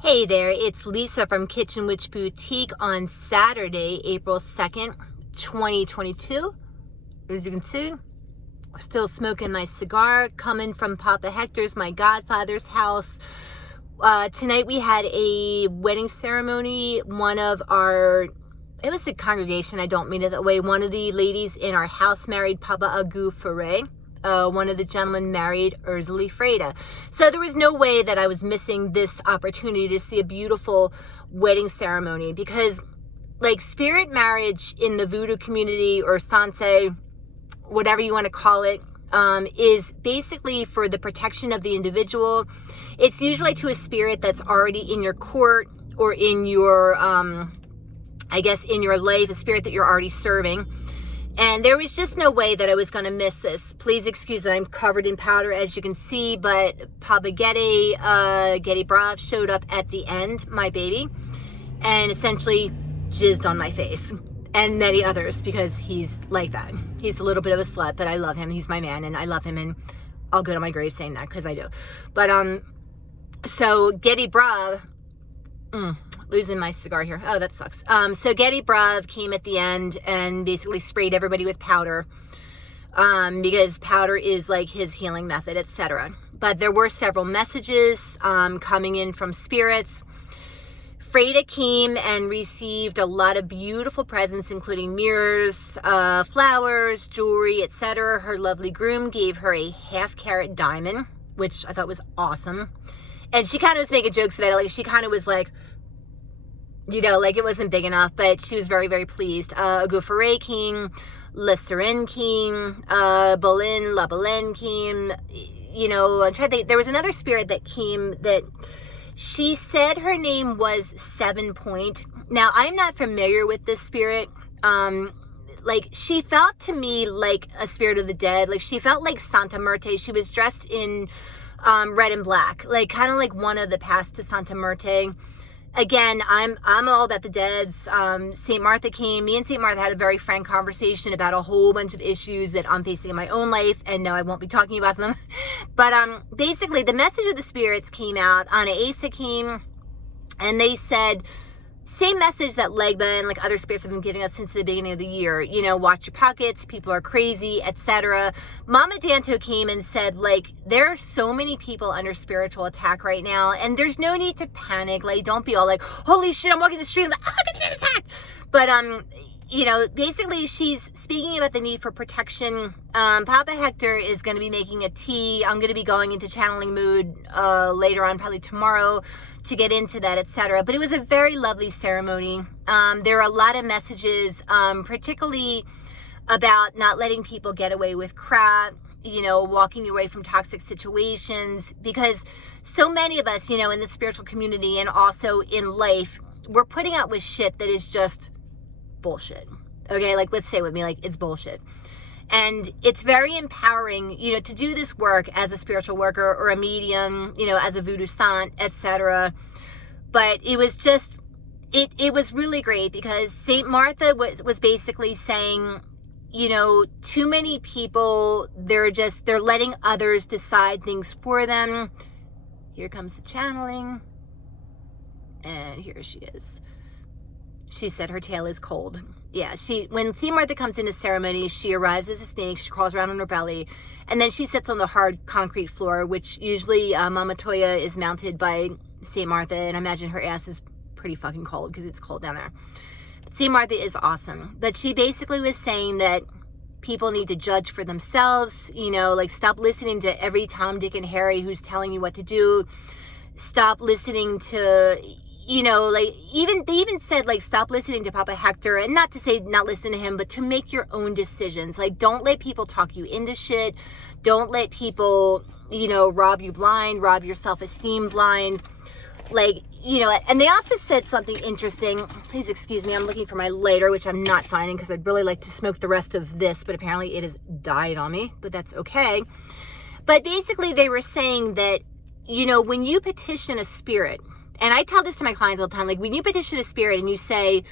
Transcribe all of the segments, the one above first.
Hey there, it's Lisa from Kitchen Witch Boutique on Saturday, April 2nd, 2022. As you can see, we're still smoking my cigar, coming from Papa Hector's, my Godfather's house. Tonight we had a wedding ceremony. It was a congregation, I don't mean it that way. One of the ladies in our house married Papa Ogou Feray. One of the gentlemen married Ogou Feray. So there was no way that I was missing this opportunity to see a beautiful wedding ceremony, because like spirit marriage in the voodoo community, or sanse, whatever you want to call it, is basically for the protection of the individual. It's usually to a spirit that's already in your court or in your, in your life, a spirit that you're already serving. And there was just no way that I was going to miss this. Please excuse that I'm covered in powder, as you can see, but Papa Gede Brav showed up at the end, my baby, and essentially jizzed on my face and many others, because he's like that. He's a little bit of a slut, but I love him. He's my man, and I love him, and I'll go to my grave saying that, because I do. But, so Gede Brav, losing my cigar here. Oh, that sucks. So Gede Brav came at the end and basically sprayed everybody with powder, because powder is like his healing method, etc. But there were several messages coming in from spirits. Freda came and received a lot of beautiful presents, including mirrors, flowers, jewelry, etc. Her lovely groom gave her a half-carat diamond, which I thought was awesome. And she kind of was making jokes about it. Like, she kind of was like, you know, like it wasn't big enough, but she was very, very pleased. Ogou Feray came, LeSirene came, LaBalen came. You know, I'm trying to think. There was another spirit that came that she said her name was 7 Point. Now, I'm not familiar with this spirit. Like, she felt to me like a spirit of the dead. Like, she felt like Santa Marta. She was dressed in red and black, like kind of like one of the past to Santa Marta. Again, I'm all about the deads. St. Martha came. Me and St. Martha had a very frank conversation about a whole bunch of issues that I'm facing in my own life, and no, I won't be talking about them. But basically, the message of the spirits came out. Anna Asa came, and they said, same message that Legba and like other spirits have been giving us since the beginning of the year. You know, watch your pockets, people are crazy, etc. Mama Danto came and said, like, there are so many people under spiritual attack right now, and there's no need to panic. Like, don't be all like, holy shit, I'm walking the street, I'm like, I'm gonna get attacked. But you know, basically she's speaking about the need for protection. Papa Hector is going to be making a tea. I'm going to be going into channeling mood later on, probably tomorrow, to get into that, etc. But it was a very lovely ceremony. There are a lot of messages, particularly about not letting people get away with crap, you know, walking away from toxic situations, because so many of us, you know, in the spiritual community and also in life, we're putting out with shit that is just bullshit. Okay, like, let's say it with me, like, it's bullshit. And it's very empowering, you know, to do this work as a spiritual worker or a medium, you know, as a voodoo sant, etc. But it was just, it was really great, because St. Martha was basically saying, you know, too many people, they're letting others decide things for them. Here comes the channeling. And here she is. She said her tail is cold. Yeah, when St. Martha comes into ceremony, she arrives as a snake, she crawls around on her belly, and then she sits on the hard concrete floor, which usually Mama Toya is mounted by St. Martha, and I imagine her ass is pretty fucking cold, because it's cold down there. But St. Martha is awesome. But she basically was saying that people need to judge for themselves, you know, like, stop listening to every Tom, Dick, and Harry who's telling you what to do. Stop listening to, you know, like, they even said, like, stop listening to Papa Hector, and not to say not listen to him, but to make your own decisions. Like, don't let people talk you into shit. Don't let people, you know, rob you blind, rob your self-esteem blind. Like, you know, and they also said something interesting. Please excuse me, I'm looking for my lighter, which I'm not finding, because I'd really like to smoke the rest of this, but apparently it has died on me, but that's okay. But basically they were saying that, you know, when you petition a spirit, and I tell this to my clients all the time, like, when you petition a spirit and you say,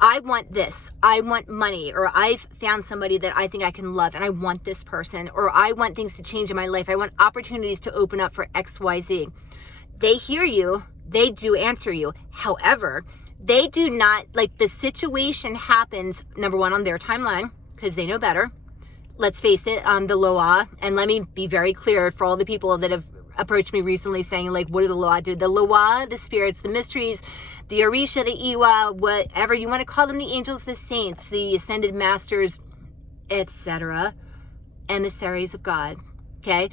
I want this, I want money, or I've found somebody that I think I can love and I want this person, or I want things to change in my life, I want opportunities to open up for XYZ. They hear you, they do answer you. However, they do not, like, the situation happens, number one, on their timeline, because they know better. Let's face it, the Loa, and let me be very clear for all the people that have approached me recently saying, like, what do the Loa do? The Loa, the spirits, the mysteries, the Orisha, the Iwa, whatever you want to call them, the angels, the saints, the ascended masters, etc., emissaries of God, okay?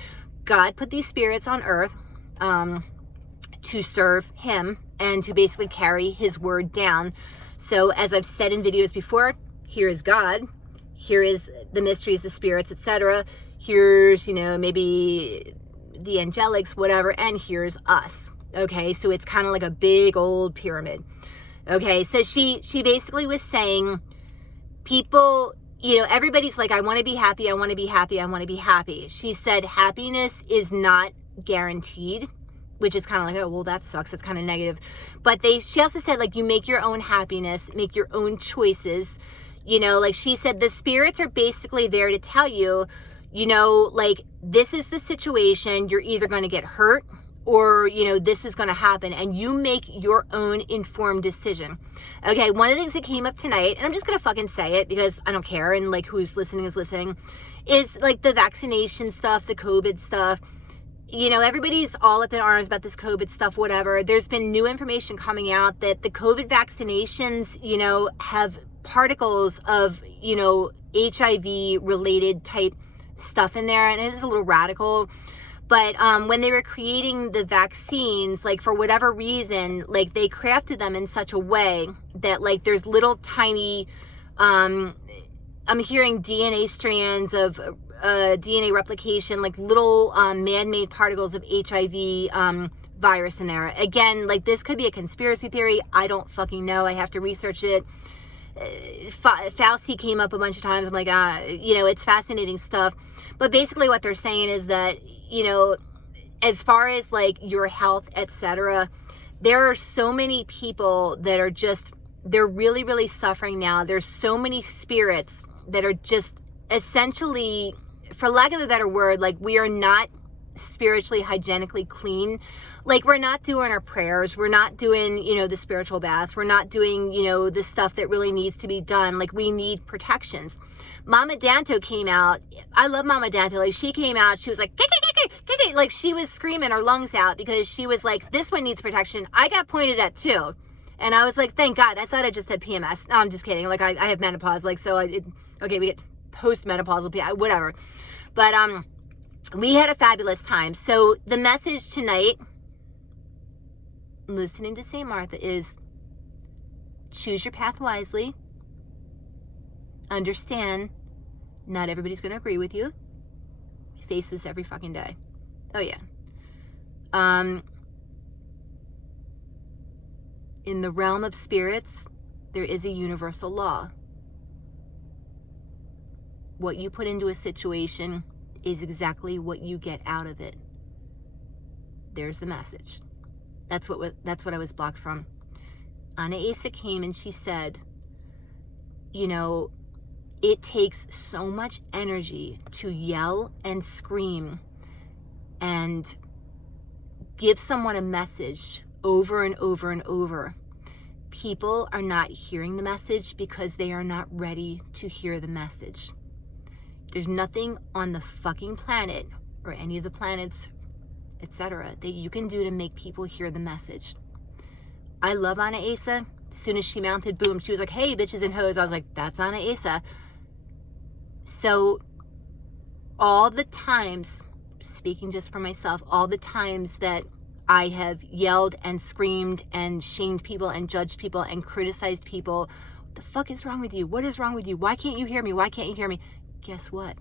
God put these spirits on earth to serve him and to basically carry his word down. So as I've said in videos before, here is God, here is the mysteries, the spirits, etc. Here's, maybe the angelics, whatever, and here's us. Okay, so it's kind of like a big old pyramid. Okay, so she basically was saying, people, everybody's like, I want to be happy, I want to be happy, I want to be happy. She said happiness is not guaranteed, which is kind of like, oh, well, that sucks. It's kind of negative. But she also said, like, you make your own happiness, make your own choices. Like she said, the spirits are basically there to tell you, like, this is the situation. You're either going to get hurt or, this is going to happen, and you make your own informed decision. Okay, one of the things that came up tonight, and I'm just going to fucking say it because I don't care, and, like, who's listening is listening, is, like, the vaccination stuff, the COVID stuff. Everybody's all up in arms about this COVID stuff, whatever. There's been new information coming out that the COVID vaccinations, have particles of, HIV-related type stuff in there, and it is a little radical. But when they were creating the vaccines, like, for whatever reason, like, they crafted them in such a way that, like, there's little tiny, I'm hearing DNA strands of DNA replication, like little man-made particles of HIV virus in there. Again, like, this could be a conspiracy theory. I don't fucking know. I have to research it. Fauci came up a bunch of times. I'm like, it's fascinating stuff. But basically what they're saying is that, as far as, like, your health, etc., there are so many people that are just, they're really, really suffering now. There's so many spirits that are just essentially, for lack of a better word, like, we are not spiritually hygienically clean. Like, we're not doing our prayers, we're not doing, the spiritual baths, we're not doing, the stuff that really needs to be done. Like, we need protections. Mama Danto came out. I love Mama Danto. Like, she came out, she was like, like, she was screaming her lungs out because she was like, this one needs protection. I got pointed at too, and I was like, thank God. I thought I just said PMS. No, I'm just kidding. Like, I have menopause, like, so okay, we get postmenopausal, whatever. But we had a fabulous time. So the message tonight, listening to St. Martha, is choose your path wisely. Understand, not everybody's going to agree with you. Face this every fucking day. Oh yeah. In the realm of spirits, there is a universal law. What you put into a situation is exactly what you get out of it. There's the message. That's what I was blocked from. Ana Asa came and she said, it takes so much energy to yell and scream and give someone a message over and over and over. People are not hearing the message because they are not ready to hear the message. There's nothing on the fucking planet or any of the planets, etc., that you can do to make people hear the message. I love Ana Asa. As soon as she mounted, boom, she was like, hey, bitches and hoes. I was like, that's Ana Asa. So all the times, speaking just for myself, all the times that I have yelled and screamed and shamed people and judged people and criticized people, what the fuck is wrong with you? What is wrong with you? Why can't you hear me? Why can't you hear me? Guess what?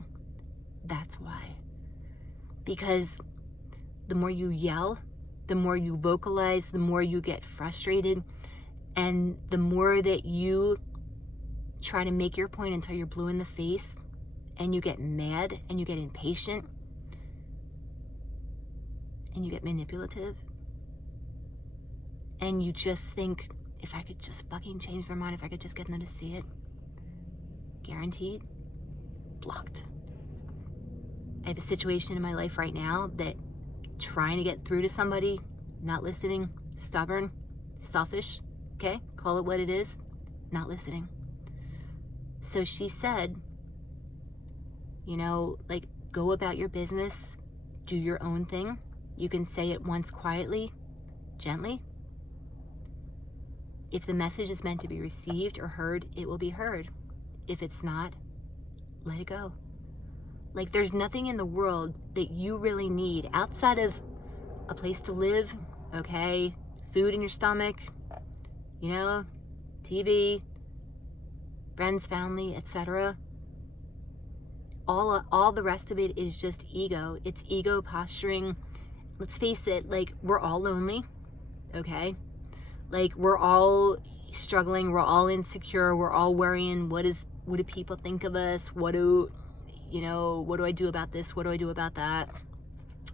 That's why. Because the more you yell, the more you vocalize, the more you get frustrated, and the more that you try to make your point until you're blue in the face, and you get mad, and you get impatient, and you get manipulative, and you just think, if I could just fucking change their mind, if I could just get them to see it, guaranteed, blocked. I have a situation in my life right now that trying to get through to somebody, not listening, stubborn, selfish, okay? Call it what it is, not listening. So she said, you know, like, go about your business, do your own thing. You can say it once quietly, gently. If the message is meant to be received or heard, it will be heard. If it's not, let it go. Like, there's nothing in the world that you really need outside of a place to live, okay, food in your stomach, you know, TV, friends, family, etc. All the rest of it is just ego. It's ego posturing. Let's face it, like, we're all lonely, okay? Like, we're all struggling, we're all insecure, we're all worrying, what do people think of us? What do I do about this? What do I do about that?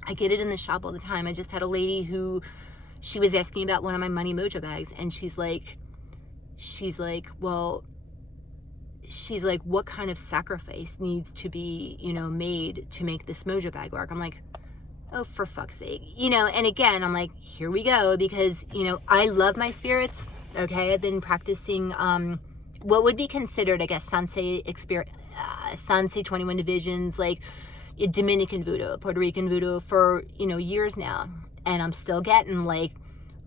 I get it in the shop all the time. I just had a lady who, she was asking about one of my Money Mojo bags, and she's like, what kind of sacrifice needs to be, you know, made to make this Mojo bag work? I'm like, oh, for fuck's sake. You know, and again, I'm like, here we go, because, you know, I love my spirits, okay? I've been practicing what would be considered, I guess, Sansei 21 divisions, like Dominican voodoo, Puerto Rican voodoo for, you know, years now. And I'm still getting like,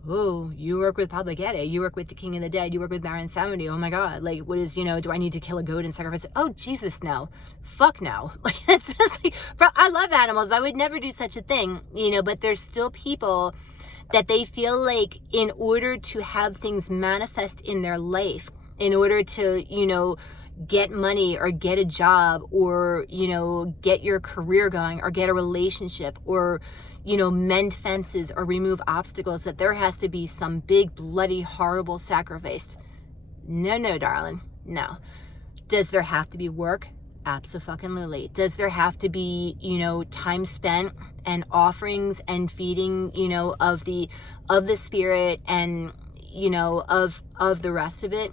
oh, you work with Papa Gede, you work with the King of the Dead, you work with Baron Samedi, oh my God, like, what is, you know, do I need to kill a goat and sacrifice it? Oh, Jesus, no. Fuck no. Like, it's just like, bro, I love animals, I would never do such a thing, you know, but there's still people that they feel like in order to have things manifest in their life, in order to, you know, get money or get a job or, you know, get your career going or get a relationship or, you know, mend fences or remove obstacles, that there has to be some big, bloody, horrible sacrifice. No, darling, no. Does there have to be work? Abso-fucking-lutely. Does there have to be, you know, time spent and offerings and feeding, you know, of the spirit and, you know, of the rest of it?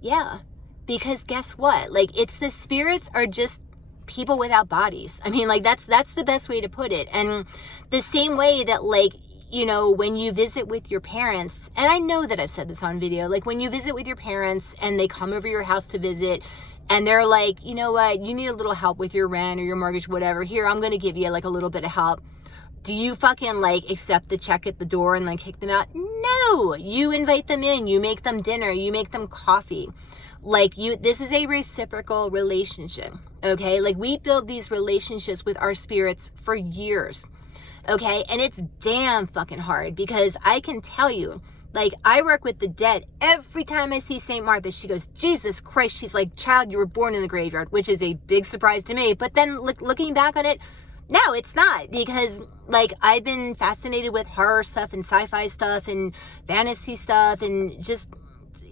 Yeah, because guess what? Like, it's the spirits are just people without bodies. I mean, like, that's the best way to put it. And the same way that, like, you know, when you visit with your parents, and I know that I've said this on video, like, when you visit with your parents and they come over your house to visit and they're like, you know what, you need a little help with your rent or your mortgage, whatever, here, I'm going to give you like a little bit of help. Do you fucking like accept the check at the door and like kick them out? No, you invite them in, you make them dinner, you make them coffee. Like, this is a reciprocal relationship, okay? Like, we build these relationships with our spirits for years, okay? And it's damn fucking hard, because I can tell you, like, I work with the dead. Every time I see St. Martha, she goes, Jesus Christ, she's like, child, you were born in the graveyard, which is a big surprise to me. But then looking back on it, no, it's not, because, like, I've been fascinated with horror stuff and sci-fi stuff and fantasy stuff and just,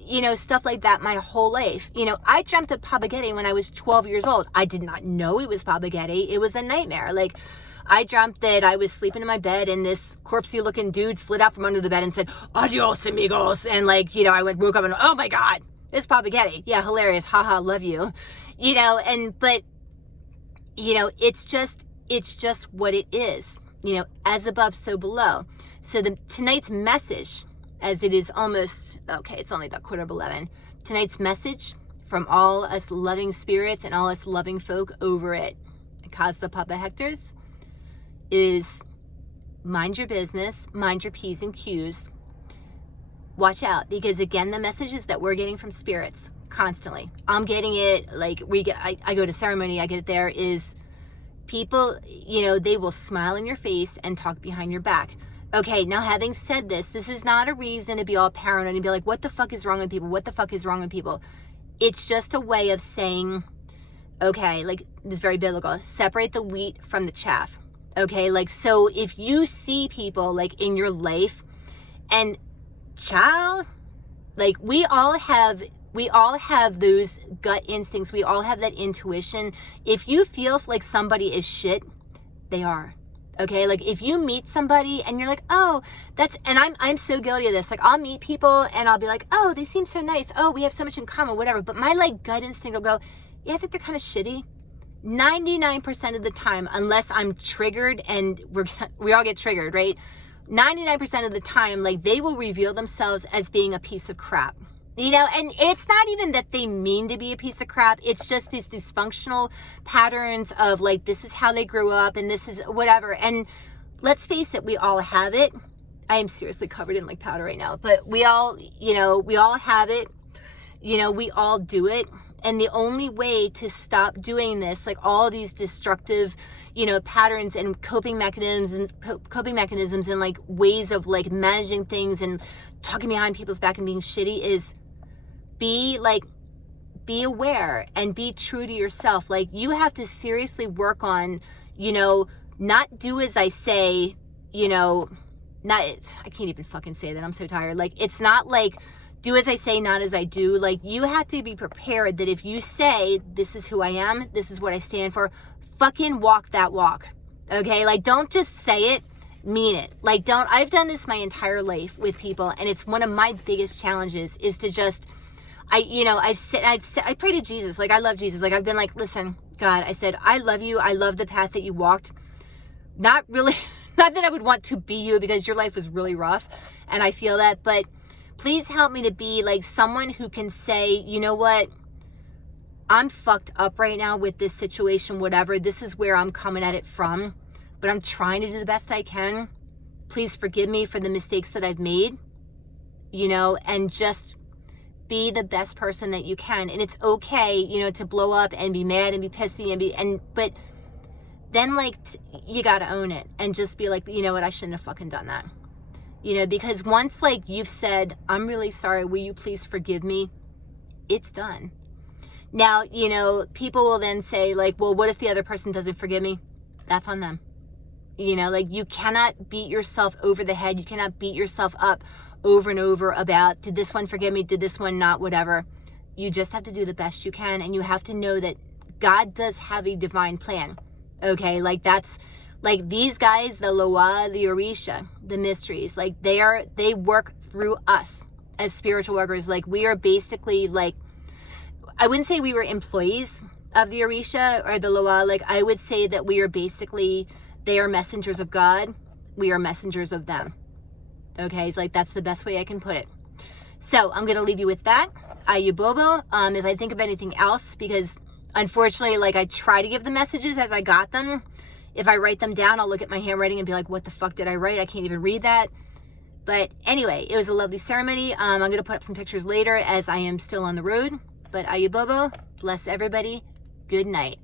you know, stuff like that my whole life. You know, I dreamt of Papa Gede when I was 12 years old. I did not know it was Papa Gede. It was a nightmare. Like, I dreamt that I was sleeping in my bed and this corpsey looking dude slid out from under the bed and said, adios amigos. And, like, you know, I woke up and, oh my God, it's Papa Gede. Yeah, hilarious. Haha, love you. You know, but, you know, it's just what it is. You know, as above, so below. So tonight's message, as it is almost, okay, it's only about 11:15. Tonight's message from all us loving spirits and all us loving folk over at Casa Papa Hector's is mind your business, mind your P's and Q's. Watch out, because again, the messages that we're getting from spirits constantly, I'm getting it, like, I go to ceremony, I get it there, is people, you know, they will smile in your face and talk behind your back. Okay, now having said this, this is not a reason to be all paranoid and be like, what the fuck is wrong with people? What the fuck is wrong with people? It's just a way of saying, okay, like, it's very biblical, separate the wheat from the chaff. Okay, like, so if you see people, like, in your life, and child, like, we all have those gut instincts. We all have that intuition. If you feel like somebody is shit, they are. Okay, like, if you meet somebody and you're like, oh, and I'm so guilty of this. Like, I'll meet people and I'll be like, oh, they seem so nice. Oh, we have so much in common, whatever. But my, like, gut instinct will go, yeah, I think they're kind of shitty. 99% of the time, unless I'm triggered, and we all get triggered, right? 99% of the time, like, they will reveal themselves as being a piece of crap. You know, and it's not even that they mean to be a piece of crap. It's just these dysfunctional patterns of, like, this is how they grew up and this is whatever. And let's face it, we all have it. I am seriously covered in, like, powder right now. But we all, you know, we all have it. You know, we all do it. And the only way to stop doing this, like, all these destructive, you know, patterns and coping mechanisms and, like, ways of, like, managing things and talking behind people's back and being shitty is be aware and be true to yourself. Like, you have to seriously work on, you know, not do as I say, you know, I can't even fucking say that. I'm so tired. Like, it's not like do as I say, not as I do. Like, you have to be prepared that if you say, this is who I am, this is what I stand for, fucking walk that walk. Okay? Like, don't just say it, mean it. Like, I've done this my entire life with people, and it's one of my biggest challenges is to just, I pray to Jesus. Like, I love Jesus. Like, I've been like, listen, God, I said, I love you. I love the path that you walked. Not really, not that I would want to be you because your life was really rough, and I feel that, but please help me to be like someone who can say, you know what, I'm fucked up right now with this situation, whatever. This is where I'm coming at it from, but I'm trying to do the best I can. Please forgive me for the mistakes that I've made, you know, and just be the best person that you can. And it's okay, you know, to blow up and be mad and be pissy but then, like, you gotta own it and just be like, you know what, I shouldn't have fucking done that. You know, because once, like, you've said, I'm really sorry, will you please forgive me? It's done. Now, you know, people will then say, like, well, what if the other person doesn't forgive me? That's on them. You know, like, you cannot beat yourself over the head. You cannot beat yourself up over and over about, did this one forgive me? Did this one not? Whatever. You just have to do the best you can. And you have to know that God does have a divine plan. Okay? Like, that's, like, these guys, the Loa, the Orisha, the mysteries, like, they work through us as spiritual workers. Like, we are basically, like, I wouldn't say we were employees of the Orisha or the Loa. Like, I would say that we are basically, they are messengers of God. We are messengers of them. Okay? It's like, that's the best way I can put it. So I'm going to leave you with that. Ayubobo. If I think of anything else, because unfortunately, like, I try to give the messages as I got them. If I write them down, I'll look at my handwriting and be like, what the fuck did I write? I can't even read that. But anyway, it was a lovely ceremony. I'm going to put up some pictures later as I am still on the road. But Ayubobo, bless everybody. Good night.